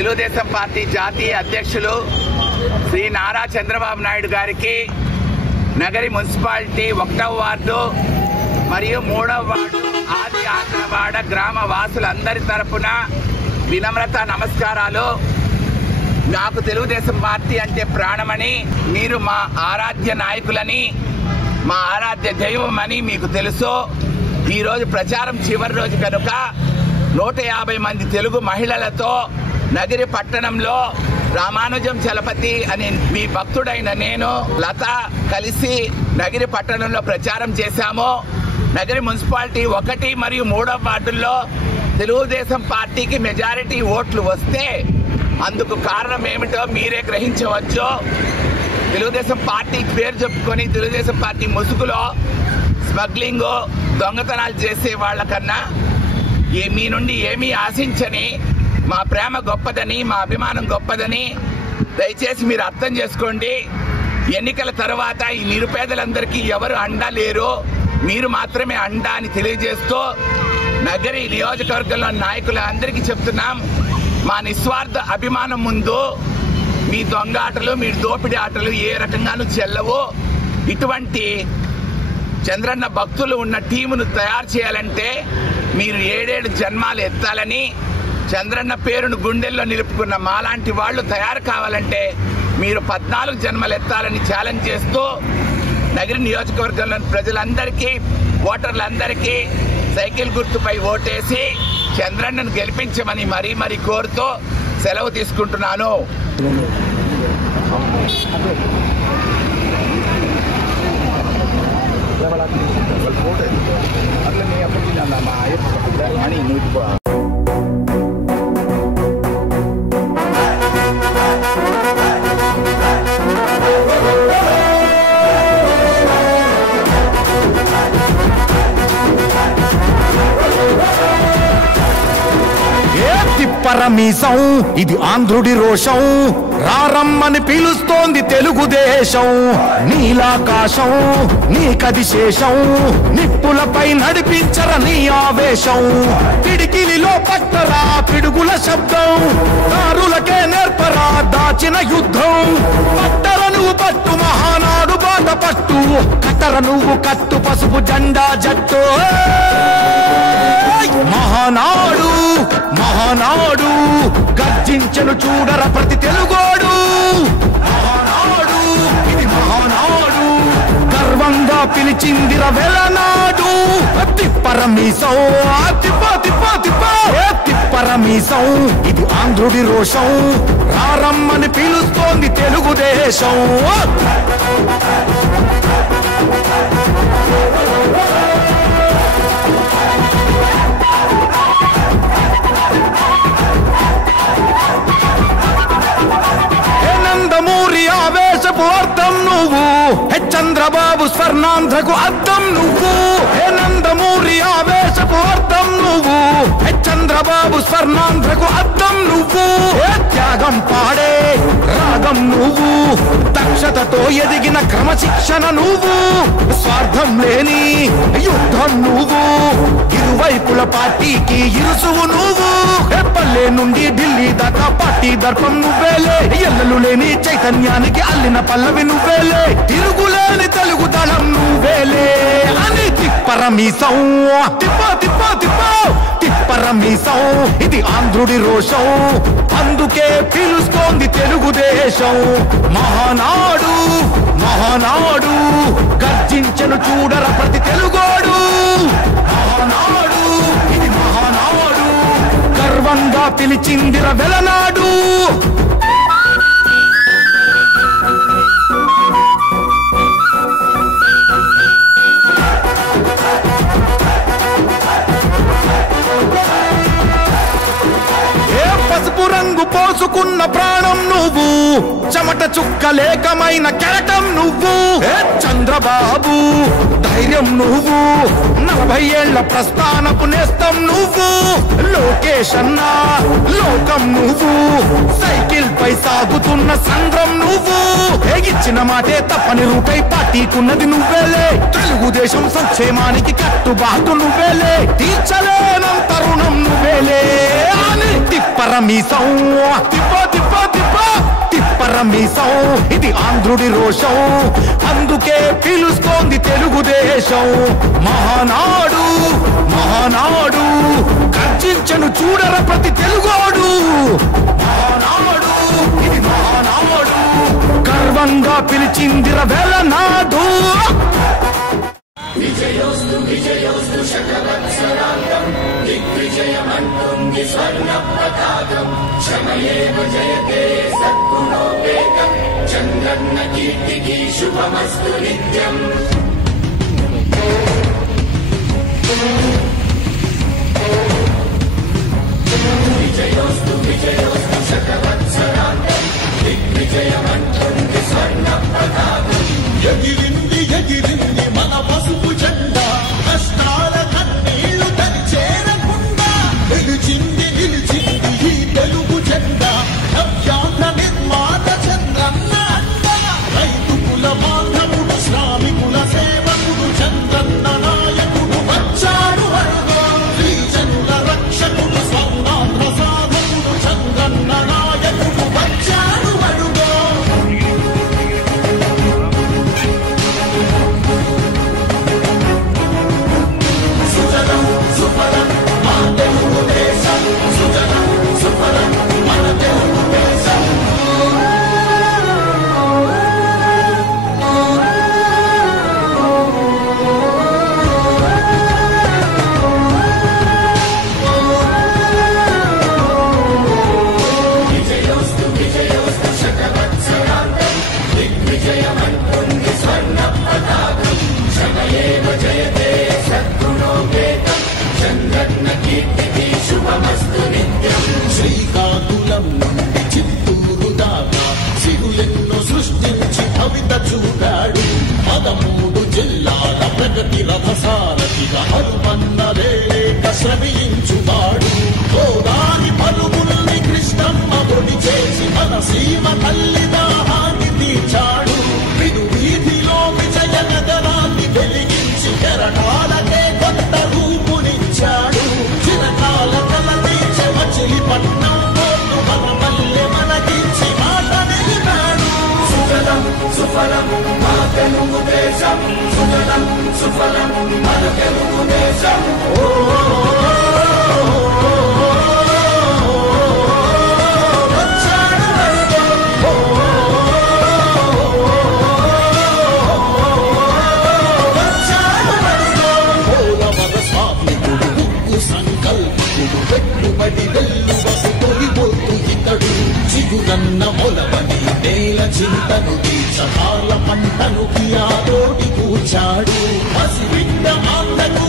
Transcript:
Telugu Desam party జాతీయ అధ్యక్షులు శ్రీ నారా చంద్రబాబు నాయుడు గారికి నగరి మున్సిపాలిటీ 1వ వార్డు మరియు 3వ వార్డు ఆది ఆంధ్రవాడ గ్రామ వాసులందరి తరపున వినమ్రత నమస్కారాలు. నాకు తెలుగుదేశం పార్టీ అంటే ప్రాణమని, మీరు మా ఆరాధ్య నాయకులని, మా ఆరాధ్య దైవమని మీకు తెలుసు. ఈరోజు ప్రచారం చివరి రోజు కనుక 150 మంది తెలుగు మహిళలతో నగిరి పట్టణంలో రామానుజం చలపతి అనే మీ భక్తుడైన నేను, లత కలిసి నగిరి పట్టణంలో ప్రచారం చేశాము. నగరి మున్సిపాలిటీ 1 మరియు 3వ వార్డుల్లో తెలుగుదేశం పార్టీకి మెజారిటీ ఓట్లు వస్తే అందుకు కారణం ఏమిటో మీరే గ్రహించవచ్చు. తెలుగుదేశం పార్టీ పేరు చెప్పుకొని తెలుగుదేశం పార్టీ ముసుగులో స్మగ్లింగ్, దొంగతనాలు చేసే వాళ్ళకన్నా మీ నుండి ఏమీ ఆశించని మా ప్రేమ గొప్పదని, మా అభిమానం గొప్పదని దయచేసి మీరు అర్థం చేసుకోండి. ఎన్నికల తర్వాత ఈ నిరుపేదలందరికీ ఎవరు అండా లేరు, మీరు మాత్రమే అండా అని తెలియజేస్తూ నగరి నియోజకవర్గంలో నాయకులందరికీ చెప్తున్నాం, మా నిస్వార్థ అభిమానం ముందు మీ దొంగ ఆటలు, మీ దోపిడీ ఆటలు ఏ రకంగానూ చెల్లవు. ఇటువంటి చంద్రన్న భక్తులు ఉన్న టీమును తయారు చేయాలంటే మీరు 7 జన్మాలు ఎత్తాలని, చంద్రన్న పేరును గుండెల్లో నిలుపుకున్న మాలాంటి వాళ్ళు తయారు కావాలంటే మీరు 14 జన్మలు ఎత్తాలని ఛాలెంజ్ చేస్తూ నగరి నియోజకవర్గంలోని ప్రజలందరికీ, ఓటర్లందరికీ సైకిల్ గుర్తుపై ఓటేసి చంద్రన్నను గెలిపించమని మరీ కోరుతూ సెలవు తీసుకుంటున్నాను. పరమీసం ఇది ఆంధ్రుడి రోషం, రారమ్మని పిలుస్తోంది తెలుగుదేశం. నీలాకాశం నీకది శేషం, నిప్పులపై నడిపించర నీ ఆవేశం. పిడికిలిలో పట్టరా పిడుగుల శబ్దం, దారులకే నేర్పరా దాచిన యుద్ధం. పట్టర నువ్వు పట్టు మహానాడు బాట పట్టు, కట్టర నువ్వు కట్టు పసుపు జెండా జట్టు. మహానాడు మహానాడు గర్జించను చూడర ప్రతి తెలుగోడు. మహానాడు ఇది మహానాడు, గర్వంగా పిలిచిందిర వెలనాడు. తిప్పరమీసం తిప్పరమీసం ఇది ఆంధ్రుడి రోషం, రారమ్మని పిలుస్తోంది తెలుగుదేశం. నందమూరి ఆవేశపు అర్థం నువ్వు, చంద్రబాబు స్వర్ణాంధ్రకు అర్థం నువ్వు. నందమూరి ఆవేశపు అర్థం నువ్వు, చంద్రబాబు స్వర్ణాంధ్రకు అర్థం నువ్వు. త్యాగం పాడే రాగం నువ్వు, దక్షతతో ఎదిగిన క్రమశిక్షణ నువ్వు. స్వార్థం లేని యుద్ధం నువ్వు, ఇరువైపుల పార్టీకి ఇరుసువు నువ్వు. పల్లె నుండి ఢిల్లీ దాకా పార్టీ దర్పం నువ్వేలే, ఎల్లలు లేని చైతన్యానికి అల్లిన పల్లవి నువ్వేలే. తిరుగులేని తెలుగు దళం నువ్వేలే అని తిప్పరమీసం తిప్పరమీసం ఇది ఆంధ్రుడి రోషం, అందుకే పిలుస్తోంది తెలుగుదేశం. మహానాడు మహానాడు గర్జించను చూడర ప్రతి తెలుగోడు. మహానాడు ఇది మహానాడు, గర్వంగా పిలిచిందిర వెలనాడు. పసుపు రంగు పోసుకున్న ప్రాణం నువ్వు, చెమట చుక్కలేకమైన కెరటం నువ్వు. చంద్రబాబు ధైర్యం నువ్వు, 40 ఏళ్ల ప్రస్థానపు నేస్తం నువ్వు. లోకేష్ అన్న లోకం నువ్వు, సైకిల్ పై తెలుగుకై సాగుతున్న సంద్రం నువ్వు ఏగిచ్చిన మాటే తప్పని రూపై పార్టీకున్నది నువ్వేలే తెలుగుదేశం సంక్షేమానికి కట్టుబాటు నువ్వేలే తీర్చలేనంత రుణం నువ్వేలే అని తిప్పరమీసం తిప్ప తిప్ప తిప్ప తిప్పరమీసం ఇది ఆంధ్రుడి రోషం అందుకే పిలుస్తోంది తెలుగుదేశం మహానాడు మహానాడు గర్జించను చూడర ప్రతి తెలుగోడు మహానాడు ఇది మహానాడు గర్వంగా పిలిచిందిర వెలనాడు విజయోస్తు విజయోస్తు శతవత్సరాంతం దిగ్విజయమంటుంది స్వర్ణ పతాకం క్షమయేవ జయతే సద్గుణోపేతం చంద్రన్న కీర్తికి శుభమస్తు నిత్యం విజయోస్తు విజయోస్తు శతవత్సరాంతం దిగ్విజయమంటుంది స్వర్ణ పతాకం ఎగిరింది ఎగిరింది మన పసుపు జెండా కష్టాల కన్నీళ్లు తని చేరకుండా నిలిచింది నిలిచింది ఈ తెలుగు జెండా నవ్యాంధ్ర నిర్మాత చంద్రన్న అండగా రైతు కుల బాంధవుడు శ్రామికుల సేవకుడు చంద్రన్న నాయకుడు వచ్చాడు అడుగో శ్రీజనుల రక్షకుడు స్వర్ణాంధ్ర సాధకుడు చంద్రన్న నాయకుడు వచ్చాడు అడుగో సుజనం సుఫలం మన తెలుగు దేశం సుజనం సుఫలం మన తెలుగు దేశం విజయోస్తు విజయోస్తు శతవత్సరాంతం దిగ్విజయమంటుంది స్వర్ణ పతాకం క్షమయేవ జయతే సద్గుణోపేతం చంద్రన్న కీర్తికి శుభమస్తు నిత్యం శ్రీకాకుళం నుండి చిత్తూరు దాకా సిరులెన్నో సృష్టించి భవిత చూడాడు 13 జిల్లాల ప్రగతి రథసారథిగా హనుమన్న వేలేక శ్రమించువాడు గోదారి పలుగుల్ని కృష్ణమ్మ పొడి చేసి మన సీమ తల్లి దాహాన్ని తీర్చాడు విదు వీధిలో విజయ నగరాన్ని వెలిగించి కెరటాలకే కొత్త రూపునిచ్చాడు చిరకాల కల తీర్చే మచిలీపట్నం పోర్టు మన పల్లె మనకిచ్చి మాట నిలిపాడు సుజలం సుఫలం మన తెలుగు దేశం సుజలం సుఫలం మన తెలుగు దేశం పెట్టుబడి వెల్లువకు తొలిపోతు ఇతడు చిగురన్న మొలవని నేల చింతను తీర్చకాల పంటను కియాదోటి కూర్చాడు పసిబిడ్డ ఆందకు